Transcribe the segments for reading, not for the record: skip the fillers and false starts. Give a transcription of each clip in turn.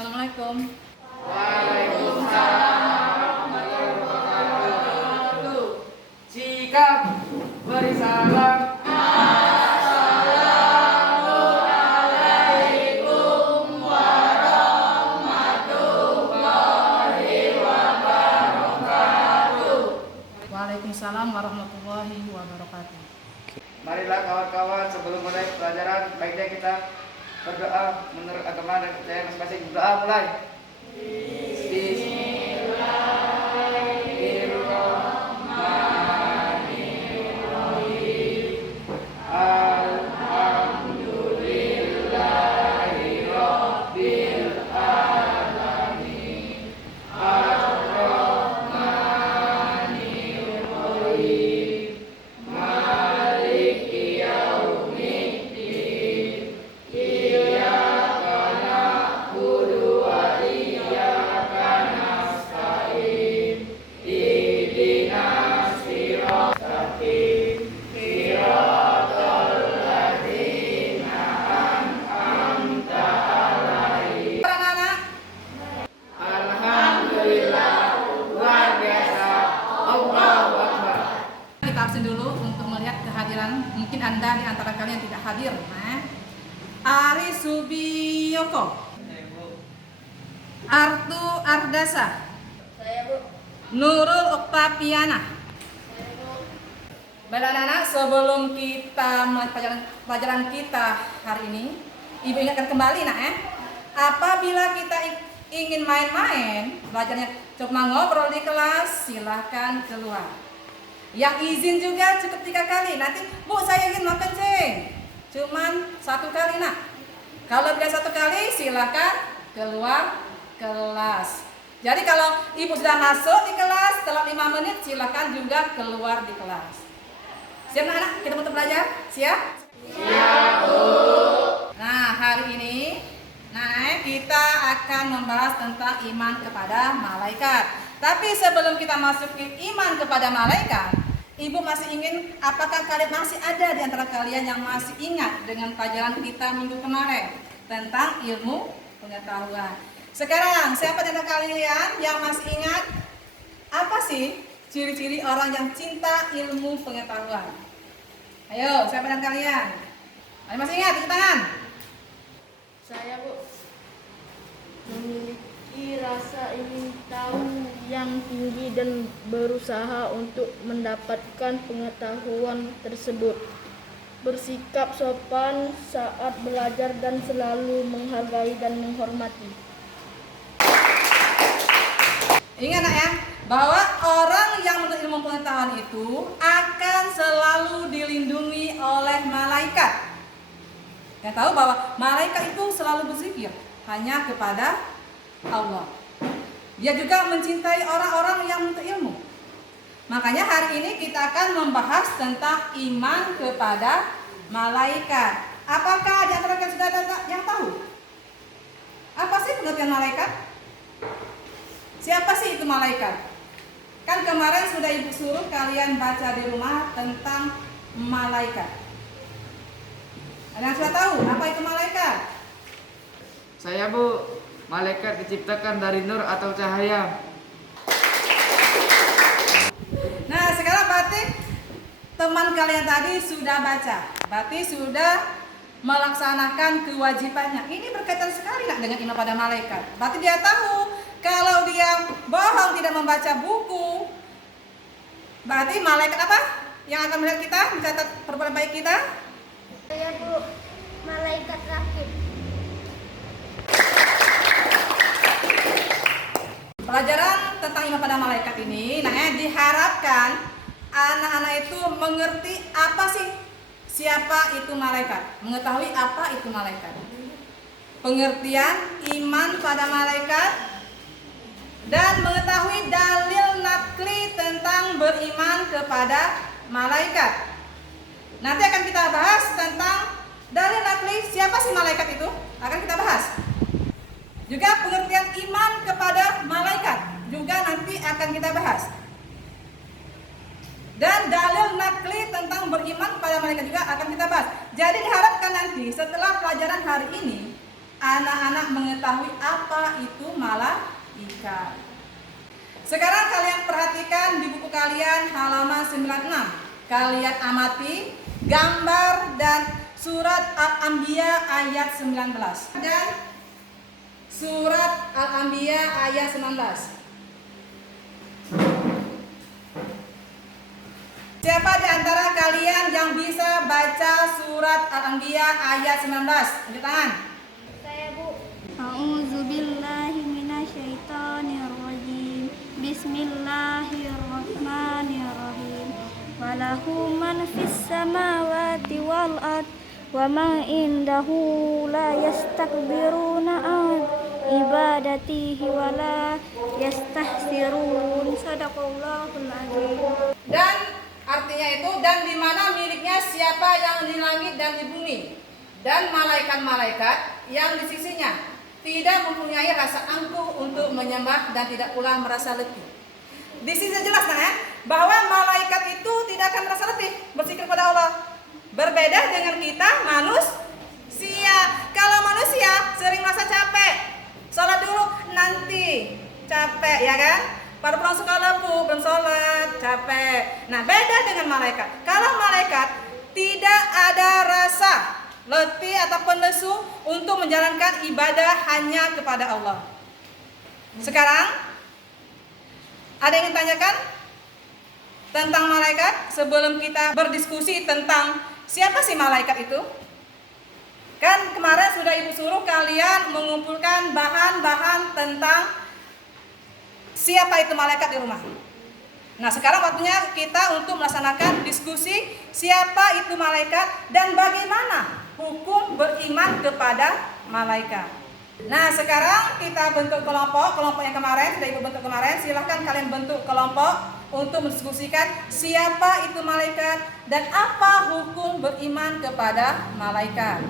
Assalamualaikum. Waalaikumsalam warahmatullahi wabarakatuh. Sikap beri salam. Assalamualaikum warahmatullahi wabarakatuh. Waalaikumsalam warahmatullahi wabarakatuh. Marilah kawan-kawan, sebelum mulai pelajaran, baiknya kita berdoa menurut agama dan percaya masing-masing. Berdoa mulai. Bismillahirrahmanirrahim. Alhamdulillahirabbil alamin. Ar-Rahmanir Rahim. Maliki yaumiddin. Iyyaka na'budu wa iyyaka nasta'in. Ihdinas siratal mustaqim. Siratal ladzina an'amta 'alaihim. Anak-anak, Alhamdulillah, luar biasa. Allahu Akbar. kita absen dulu untuk melihat kehadiran mungkin Anda di antara kalian tidak hadir. Ari Subiyoko, Artu Ardasa, Nurul Oktaviana. Baik anak-anak, sebelum kita mulai pelajaran kita hari ini, Ibu ingatkan kembali apabila kita ingin main-main, belajarnya cuma ngobrol di kelas, silahkan keluar. Yang izin juga cukup 3 kali. Nanti, Bu, saya ingin makan ceng. Cuman 1 kali, nak. Kalau tidak 1 kali, silahkan keluar kelas. Jadi kalau ibu sudah masuk di kelas, setelah 5 menit, silahkan juga keluar di kelas. Siap, anak-anak? Kita untuk belajar? Siap? Siap, Bu. Nah, hari ini kita akan membahas tentang iman kepada malaikat. Tapi sebelum kita masuk ke iman kepada malaikat, Ibu masih ingin, apakah kalian masih ada di antara kalian yang masih ingat dengan pelajaran kita minggu kemarin tentang ilmu pengetahuan? Sekarang, siapa di antara kalian yang masih ingat apa sih ciri-ciri orang yang cinta ilmu pengetahuan? Ayo, siapa di antara kalian? Ada masih ingat? Cuci tangan. Saya, Bu, memiliki rasa ingin tahu yang tinggi dan berusaha untuk mendapatkan pengetahuan tersebut. Bersikap sopan saat belajar dan selalu menghargai dan menghormati. Ingat bahwa orang yang menuntut ilmu pengetahuan itu akan selalu dilindungi oleh malaikat. Kita tahu bahwa malaikat itu selalu berzikir hanya kepada Allah. Dia juga mencintai orang-orang yang menuntut ilmu. Makanya hari ini kita akan membahas tentang iman kepada malaikat. Apakah di antara kalian sudah ada yang tahu? Apa sih pengertian malaikat? Siapa sih itu malaikat? Kan kemarin sudah Ibu suruh kalian baca di rumah tentang malaikat. Ada yang sudah tahu apa itu malaikat? Saya, Bu, malaikat diciptakan dari nur atau cahaya. Nah, sekarang berarti teman kalian tadi sudah baca, berarti sudah melaksanakan kewajibannya. Ini berkaitan sekali dengan iman pada malaikat. Berarti dia tahu kalau dia bohong tidak membaca buku, berarti malaikat apa yang akan melihat kita, mencatat perbuatan baik kita? Saya, Bu, malaikat rakib. Pelajaran tentang iman pada malaikat ini, diharapkan anak-anak itu mengerti apa sih siapa itu malaikat, mengetahui apa itu malaikat. Pengertian iman pada malaikat dan mengetahui dalil nakli tentang beriman kepada malaikat. Nanti akan kita bahas tentang dalil nakli siapa sih malaikat itu, akan kita bahas. Juga pengertian iman kepada malaikat juga nanti akan kita bahas. Dan dalil nakli tentang beriman pada malaikat juga akan kita bahas. Jadi diharapkan nanti setelah pelajaran hari ini anak-anak mengetahui apa itu malaikat. Sekarang kalian perhatikan di buku kalian halaman 96. Kalian amati gambar dan surat Al-Anbiya ayat 19 dan surat Al-Anbiya ayat 19. Siapa di antara kalian yang bisa baca surat Al-Anbiya ayat 19? Angkat tangan. Saya, Bu. A'udzu billahi minasyaitonir rajim. Bismillahirrahmanirrahim. Walahu man fis samawati wal ard wa ma indahu la yastakbiruna an ibadatihi wa la yastahsirun. Sadaqallahul azim. Dan artinya itu, dan di mana miliknya siapa yang di langit dan di bumi, dan malaikat-malaikat yang di sisinya tidak mempunyai rasa angkuh untuk menyembah dan tidak pula merasa letih. Di sini jelas ya, bahwa malaikat itu tidak akan merasa letih berzikir kepada Allah. Berbeda dengan kita manusia. Kalau manusia sering merasa capek, sholat dulu nanti capek, ya kan? Pada pulang sekolah belum sholat, capek. Nah, beda dengan malaikat. Kalau malaikat tidak ada rasa letih ataupun lesu untuk menjalankan ibadah hanya kepada Allah. Sekarang, ada yang ingin tanyakan tentang malaikat sebelum kita berdiskusi tentang siapa sih malaikat itu? Kan kemarin sudah Ibu suruh kalian mengumpulkan bahan-bahan tentang siapa itu malaikat di rumah. Nah, sekarang waktunya kita untuk melaksanakan diskusi siapa itu malaikat dan bagaimana hukum beriman kepada malaikat. Nah, sekarang kita bentuk kelompok yang kemarin sudah Ibu bentuk kemarin. Silahkan kalian bentuk kelompok untuk mendiskusikan siapa itu malaikat dan apa hukum beriman kepada malaikat.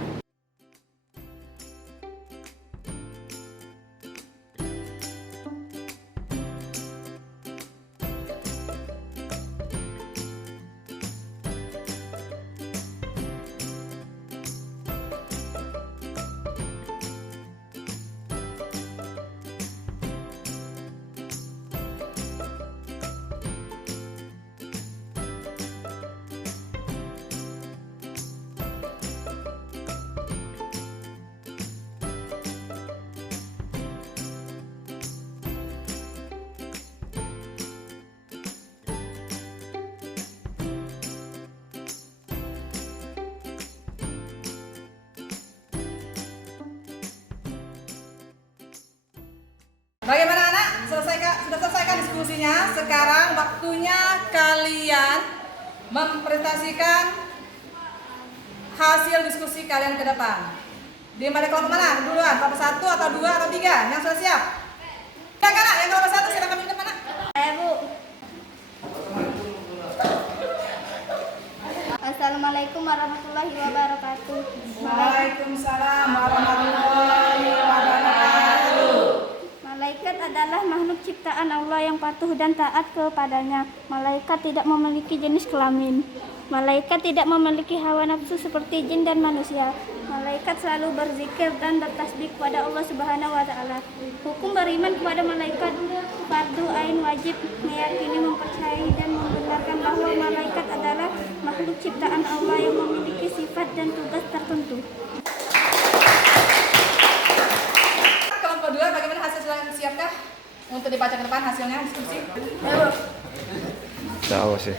Bagaimana anak? Sudah selesaikan diskusinya? Sekarang waktunya kalian mempresentasikan hasil diskusi kalian ke depan. Di pada kelompok mana? Duluan, kelompok 1 atau 2 atau 3? Yang sudah siap? Silakan anak, yang kelompok 1 silakan minta mana? Saya, Bu. Assalamualaikum warahmatullahi wabarakatuh. Waalaikumsalam warahmatullahi wabarakatuh. Malaikat adalah makhluk ciptaan Allah yang patuh dan taat kepadanya. Malaikat tidak memiliki jenis kelamin. Malaikat tidak memiliki hawa nafsu seperti jin dan manusia. Malaikat selalu berzikir dan bertasbih kepada Allah Subhanahu wa taala. Hukum beriman kepada malaikat fardu ain, wajib meyakini, mempercayai dan membenarkan bahwa malaikat adalah makhluk ciptaan Allah yang memiliki sifat dan tugas tertentu. Kelompok 2 bagaimana hasil siapkah untuk dibaca ke depan hasilnya diskusi? Tahu sih.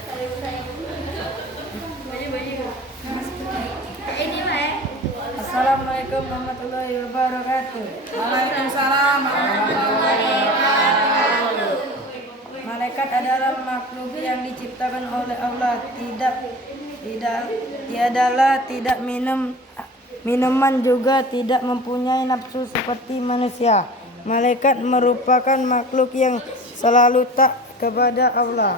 Assalamualaikum warahmatullahi wabarakatuh. Waalaikumsalam warahmatullahi wabarakatuh. Malaikat adalah makhluk yang diciptakan oleh Allah. Tidak minum minuman, juga tidak mempunyai nafsu seperti manusia. Malaikat merupakan makhluk yang selalu taat kepada Allah,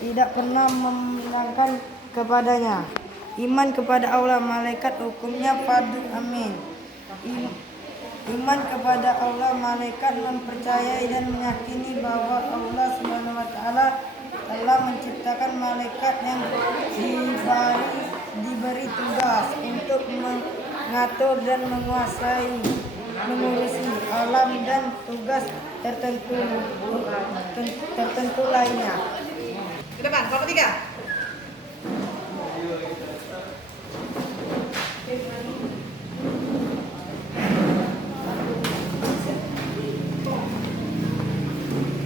tidak pernah memenangkan kepadanya. Iman kepada Allah, malaikat hukumnya fardu ain. Iman kepada Allah, malaikat mempercayai dan meyakini bahwa Allah Subhanahu wa taala telah menciptakan malaikat yang diberi tugas untuk mengatur dan menguasai mengurusi alam dan tugas tertentu lainnya. Ke depan, kelompok 3.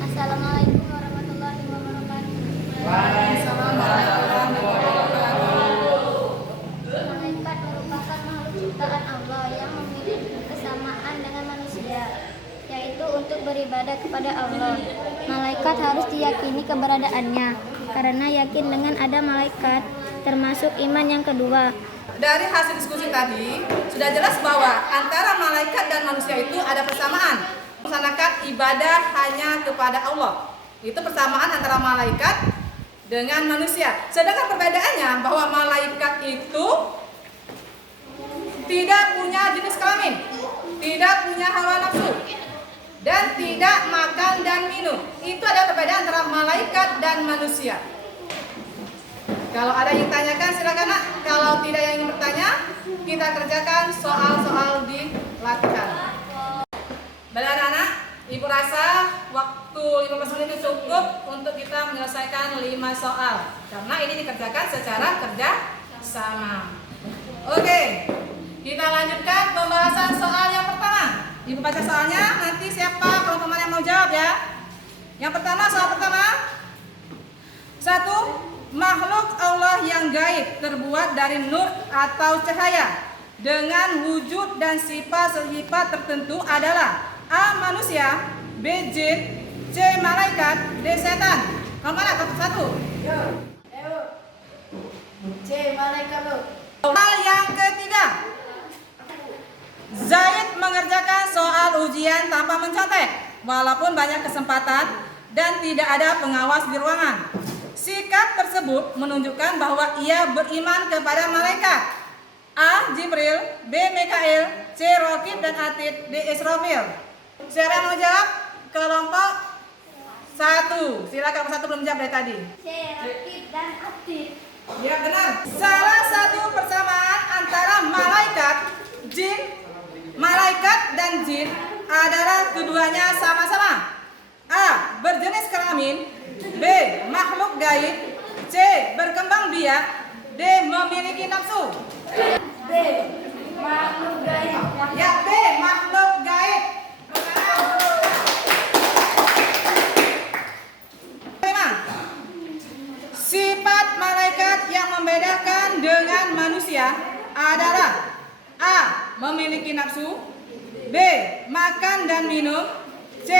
Assalamualaikum warahmatullahi wabarakatuh. Waalaikumsalam warahmatullahi wabarakatuh. Malaikat merupakan makhluk ciptaan Allah yang memiliki kesamaan dengan manusia, yaitu untuk beribadah kepada Allah. Malaikat harus diyakini keberadaannya, karena yakin dengan ada malaikat termasuk iman yang kedua. Dari hasil diskusi tadi, sudah jelas bahwa antara malaikat dan manusia itu ada persamaan. Melaksanakan ibadah hanya kepada Allah. Itu persamaan antara malaikat dengan manusia. Sedangkan perbedaannya bahwa malaikat itu tidak punya jenis kelamin, tidak punya hawa nafsu, dan tidak makan dan minum. Itu adalah perbedaan antara malaikat dan manusia. Kalau ada yang tanyakan silakan nak. Kalau tidak yang ingin bertanya, kita kerjakan soal-soal di latihan. Benar anak? Ibu rasa waktu 15 menit itu cukup untuk kita menyelesaikan 5 soal. Karena ini dikerjakan secara kerja sama. Oke, kita lanjutkan pembahasan soal yang pertama. Ibu baca soalnya, nanti siapa kalau teman yang mau jawab ya. Yang pertama, soal pertama. 1. Makhluk Allah yang gaib terbuat dari nur atau cahaya dengan wujud dan sifat-sifat tertentu adalah A. Manusia, B. Jin, C. Malaikat, D. Setan. Kamu mana? Satu. C. Malaikat. Soal yang ketiga. Zaid mengerjakan soal ujian tanpa mencontek, walaupun banyak kesempatan dan tidak ada pengawas di ruangan. Sikap tersebut menunjukkan bahwa ia beriman kepada malaikat. A. Jibril, B. Mikail, C. Raqib dan Atid, D. Israfil. Siapa yang mau jawab? Kelompok 1. Silakan, kelompok 1 belum jawab dari tadi. C. Raqib dan Atid. Ya benar. Salah satu persamaan antara malaikat dan jin adalah keduanya sama-sama. A. Berjenis kelamin, B. Makhluk gaib, C. Berkembang biak, D. Memiliki nafsu. B. Makhluk gaib. Ya, B. Makhluk gaib. Sifat malaikat yang membedakan dengan manusia adalah A. Memiliki nafsu, B. Makan dan minum, C.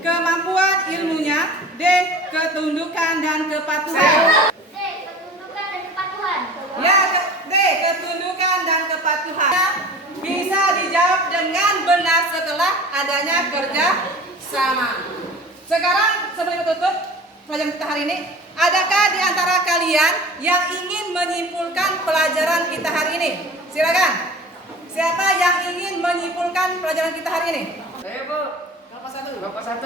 Kemampuan ilmunya, D. Ketundukan dan kepatuhan. D. Ketundukan dan kepatuhan. Ya, D. Ketundukan dan kepatuhan. Bisa dijawab dengan benar setelah adanya kerja sama. Sekarang sebelum tutup pelajaran kita hari ini, adakah di antara kalian yang ingin menyimpulkan pelajaran kita hari ini? Silakan. Siapa yang ingin menyimpulkan pelajaran kita hari ini? Saya Bu. Kelompok 1. Bapak 1.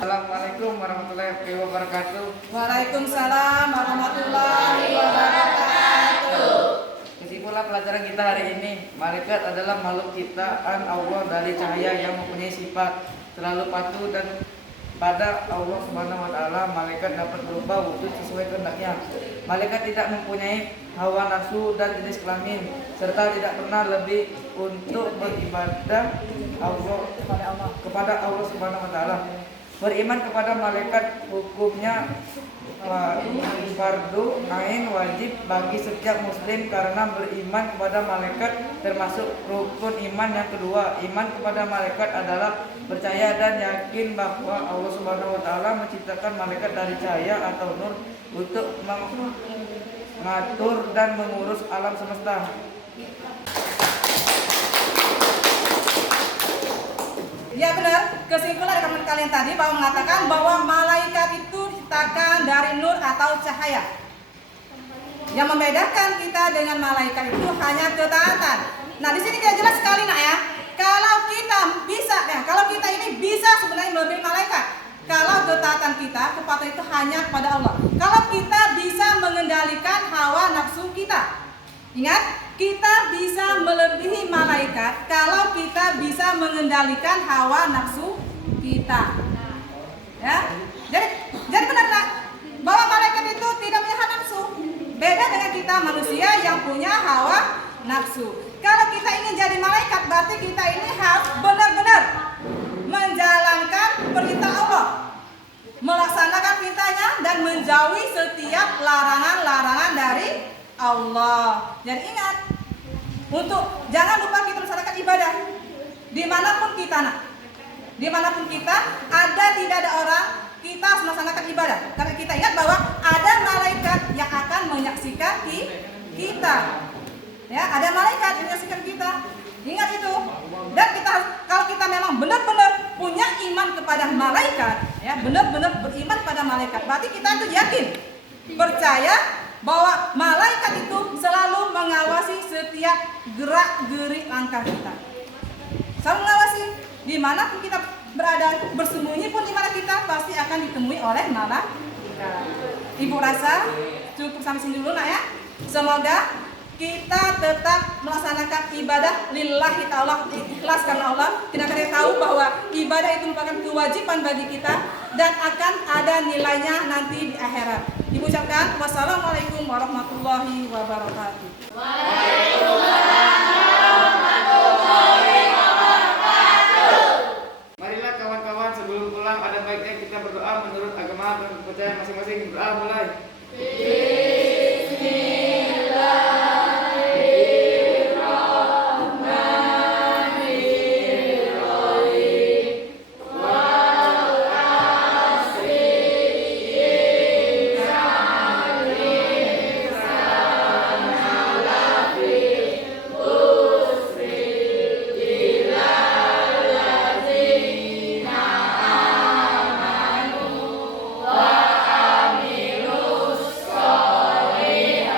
Assalamualaikum warahmatullahi wabarakatuh. Waalaikumsalam warahmatullahi wabarakatuh. Kesimpulan pelajaran kita hari ini, malaikat adalah makhluk ciptaan Allah dari cahaya yang mempunyai sifat selalu patuh dan pada Allah Subhanahu wa taala. Malaikat dapat berubah wujud sesuai kehendaknya. Malaikat tidak mempunyai hawa nafsu dan jenis kelamin serta tidak pernah lebih untuk beribadah kepada Allah Subhanahu wa taala. Beriman kepada malaikat hukumnya fardu ain wajib bagi setiap muslim karena beriman kepada malaikat termasuk rukun iman yang kedua. Iman kepada malaikat adalah percaya dan yakin bahwa Allah Subhanahu wa taala menciptakan malaikat dari cahaya atau nur untuk mengatur dan mengurus alam semesta. Ya benar, kesimpulan dari kalian tadi bahwa mengatakan bahwa malaikat itu diciptakan dari nur atau cahaya. Yang membedakan kita dengan malaikat itu hanya ketaatan. Nah, di sini kita jelas sekali nak ya. Kalau kita ini bisa sebenarnya melebihi malaikat. Kalau ketaatan kita, kepatuhan itu hanya kepada Allah. Kalau kita bisa mengendalikan hawa nafsu kita. Ingat, kita bisa melebihi malaikat kalau kita bisa mengendalikan hawa nafsu kita. Ya, jadi benar tak bahwa malaikat itu tidak punya hawa nafsu. Beda dengan kita manusia yang punya hawa nafsu. Kalau kita ingin jadi malaikat, berarti kita ini harus benar-benar menjalankan perintah Allah, melaksanakan perintahnya dan menjauhi setiap larangan-larangan dari Allah. Dan ingat, jangan lupa kita melaksanakan ibadah dimanapun kita dimanapun kita ada, tidak ada orang, kita harus melaksanakan ibadah. Karena kita ingat bahwa ada malaikat yang akan menyaksikan kita. Ya, ada malaikat yang menyaksikan kita. Ingat itu. Dan kita kalau kita memang benar-benar punya iman kepada malaikat, ya, benar-benar beriman pada malaikat, berarti kita itu yakin, percaya bahwa malaikat itu selalu mengawasi setiap gerak-gerik langkah kita. Selalu mengawasi dimanapun kita berada, bersembunyi pun di mana kita pasti akan ditemui oleh malaikat. Ibu rasa cukup sampai sini dulu nak ya. Semoga kita tetap melaksanakan ibadah lillahi ta'ala, ikhlas karena Allah. Kita akan tahu bahwa ibadah itu merupakan kewajiban bagi kita dan akan ada nilainya nanti di akhirat. Ibu ucapkan wassalamualaikum warahmatullahi wabarakatuh. Marilah kawan-kawan, sebelum pulang ada baiknya kita berdoa menurut agama dan kepercayaan masing-masing. Berdoa mulai.